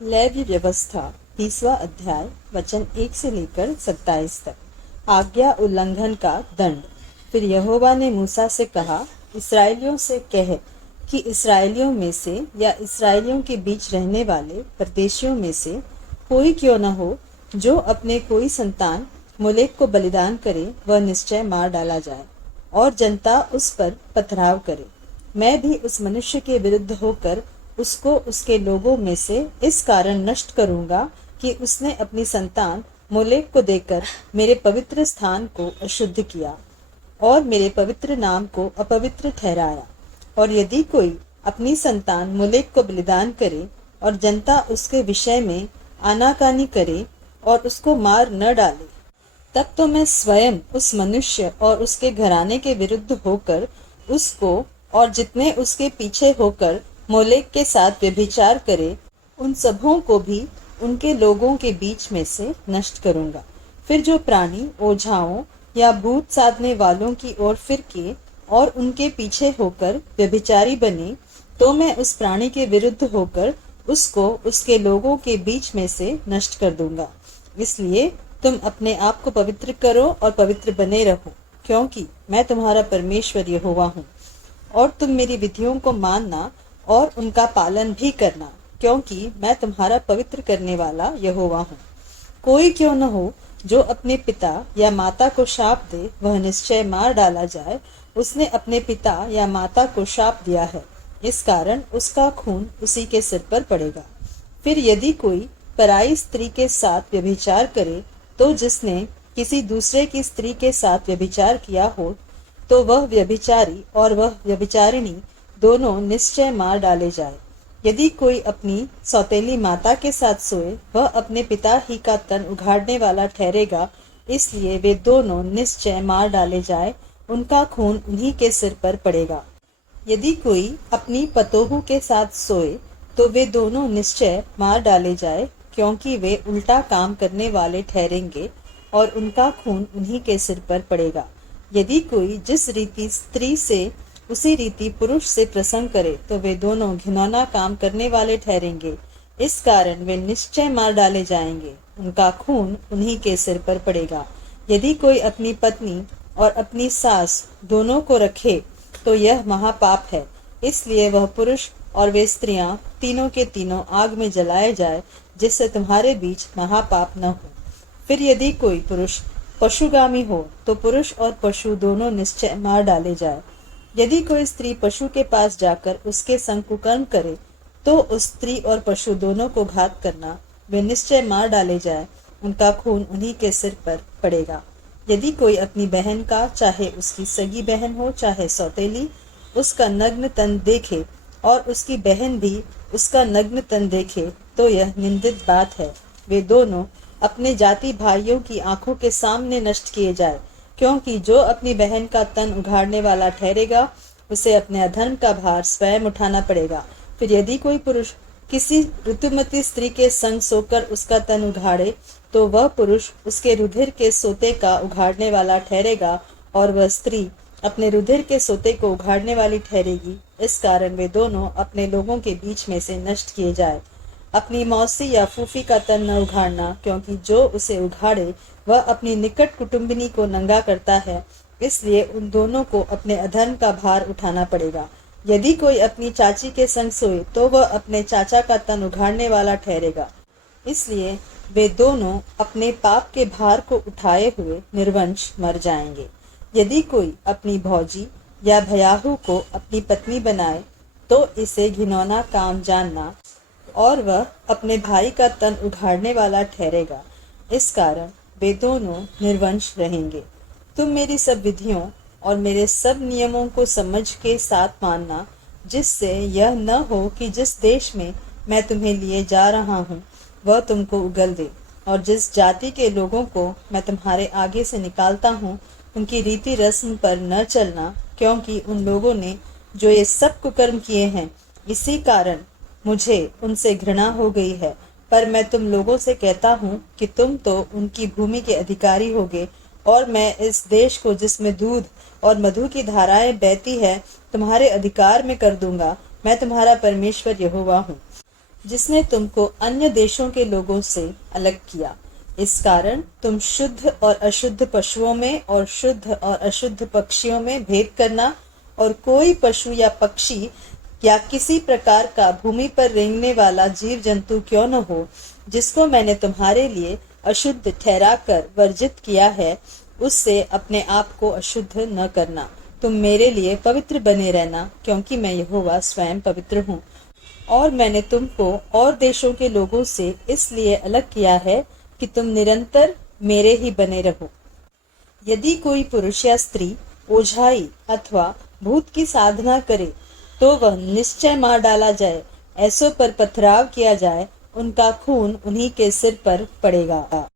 Levy व्यवस्था 20वां अध्याय वचन 1 से लेकर 27 तक। आज्ञा उल्लंघन का दंड। फिर यहोवा ने मूसा से कहा, इस्राएलियों से कह कि इस्राएलियों में से या इस्राएलियों के बीच रहने वाले परदेशियों में से कोई क्यों न हो जो अपने कोई संतान मोलेक को बलिदान करे, वह निश्चय मार डाला जाए और जनता उस पर पथराव करे। मैं भी उस मनुष्य के विरुद्ध होकर उसको उसके लोगों में से इस कारण नष्ट करूंगा कि उसने अपनी संतान मोलेक को देकर मेरे पवित्र स्थान को अशुद्ध किया और मेरे पवित्र नाम को अपवित्र ठहराया। और यदि कोई अपनी संतान मोलेक को बलिदान करे और जनता उसके विषय में आनाकानी करे और उसको मार न डाले, तब तो मैं स्वयं उस मनुष्य और उसके घराने के विरुद्ध होकर उसको और जितने उसके पीछे होकर मोलेक के साथ व्यभिचार करे, उन सबों को भी उनके लोगों के बीच में से नष्ट करूंगा। फिर जो प्राणी ओझाओं या भूत साधने वालों की ओर फिर के और उनके पीछे होकर व्यभिचारी बने, तो मैं उस प्राणी के विरुद्ध होकर उसको उसके लोगों के बीच में से नष्ट कर दूंगा। इसलिए तुम अपने आप को पवित्र करो और पवित्र बने रहो, क्योंकि मैं तुम्हारा परमेश्वर यहोवा हूँ। और तुम मेरी विधियों को मानना और उनका पालन भी करना, क्योंकि मैं तुम्हारा पवित्र करने वाला यहोवा हूँ। कोई क्यों न हो जो अपने पिता या माता को शाप दे, वह निश्चय मार डाला जाए। उसने अपने पिता या माता को शाप दिया है, इस कारण उसका खून उसी के सिर पर पड़ेगा। फिर यदि कोई पराई स्त्री के साथ व्यभिचार करे, तो जिसने किसी दूसरे की स्त्री के साथ व्यभिचार किया हो, तो वह व्यभिचारी और वह व्यभिचारिणी दोनों निश्चय मार डाले जाए। यदि कोई अपनी सौतेली माता के साथ सोए, वह अपने पिता ही का तन उघाड़ने वाला ठहरेगा, इसलिए वे दोनों निश्चय मार डाले जाए, उनका खून उन्हीं के सिर पर पड़ेगा। यदि कोई अपनी पतोहू के साथ सोए, तो वे दोनों निश्चय मार डाले जाए, क्योंकि वे उल्टा काम करने वाले ठहरेंगे और उनका खून उन्हीं के सिर पर पड़ेगा। यदि कोई जिस रीति स्त्री से उसी रीति पुरुष से प्रसंग करे, तो वे दोनों घिनौना काम करने वाले ठहरेंगे, इस कारण वे निश्चय मार डाले जाएंगे, उनका खून उन्हीं के सिर पर पड़ेगा। यदि कोई अपनी पत्नी और अपनी सास दोनों को रखे, तो यह महापाप है, इसलिए वह पुरुष और वे स्त्रियां तीनों के तीनों आग में जलाए जाए, जिससे तुम्हारे बीच महापाप न हो। फिर यदि कोई पुरुष पशुगामी हो, तो पुरुष और पशु दोनों निश्चय मार डाले जाए। यदि कोई स्त्री पशु के पास जाकर उसके संग कुकर्म करे, तो उस स्त्री और पशु दोनों को घात करना, वे निश्चय मार डाले जाए, उनका खून उन्हीं के सिर पर पड़ेगा। यदि कोई अपनी बहन का, चाहे उसकी सगी बहन हो चाहे सौतेली, उसका नग्न तन देखे और उसकी बहन भी उसका नग्न तन देखे, तो यह निंदित बात है। वे दोनों अपने जाति भाइयों की आंखों के सामने नष्ट किए जाए, क्योंकि जो अपनी बहन का तन उघाड़ने वाला ठहरेगा, उसे अपने अधर्म का भार स्वयं उठाना पड़ेगा। फिर यदि कोई पुरुष किसी ऋतुमती स्त्री के संग सोकर उसका तन उघाड़े, तो वह पुरुष उसके रुधिर के सोते का उघाड़ने वाला ठहरेगा और वह स्त्री अपने रुधिर के सोते को उघाड़ने वाली ठहरेगी। इस कारण वे दोनों अपने लोगों के बीच में से नष्ट किए जाए। अपनी मौसी या फूफी का तन न उघाड़ना, क्योंकि जो उसे उघाड़े वह अपनी निकट कुटुंबिनी को नंगा करता है, इसलिए उन दोनों को अपने अधर्म का भार उठाना पड़ेगा। यदि कोई अपनी चाची के संग सोए, तो वह अपने चाचा का तन उघाड़ने वाला ठहरेगा, इसलिए वे दोनों अपने पाप के भार को उठाए हुए निर्वंश मर जाएंगे। यदि कोई अपनी भौजी या भयाहू को अपनी पत्नी बनाए, तो इसे घिनौना काम जानना और वह अपने भाई का तन उघाड़ने वाला ठहरेगा, इस कारण वे दोनों निर्वंश रहेंगे। तुम मेरी सब विधियों और मेरे सब नियमों को समझ के साथ मानना, जिससे यह न हो कि जिस देश में मैं तुम्हें लिए जा रहा हूँ, वह तुमको उगल दे। और जिस जाति के लोगों को मैं तुम्हारे आगे से निकालता हूँ, उनकी रीति रस्म पर न चलना, क्योंकि उन लोगों ने जो ये सब कुकर्म किए हैं, इसी कारण मुझे उनसे घृणा हो गई है। पर मैं तुम लोगों से कहता हूँ कि तुम तो उनकी भूमि के अधिकारी होगे, और मैं इस देश को जिसमें दूध और मधु की धाराएं बहती है, तुम्हारे अधिकार में कर दूंगा। मैं तुम्हारा परमेश्वर यहोवा हूँ। जिसने तुमको अन्य देशों के लोगों से अलग किया। इस कारण तुम शुद्ध और अशुद्ध पशुओं में और शुद्ध और अशुद्ध पक्षियों में भेद करना, और कोई पशु या पक्षी या किसी प्रकार का भूमि पर रेंगने वाला जीव जंतु क्यों न हो, जिसको मैंने तुम्हारे लिए अशुद्ध ठहरा कर वर्जित किया है, उससे अपने आप को अशुद्ध न करना। तुम मेरे लिए पवित्र बने रहना, क्योंकि मैं यहोवा स्वयं पवित्र हूँ। और मैंने तुमको और देशों के लोगों से इसलिए अलग किया है कि तुम निरंतर मेरे ही बने रहो। यदि कोई पुरुष या स्त्री ओझाई अथवा भूत की साधना करे, तो वह निश्चय मार डाला जाए। ऐसों पर पथराव किया जाए, उनका खून उन्हीं के सिर पर पड़ेगा।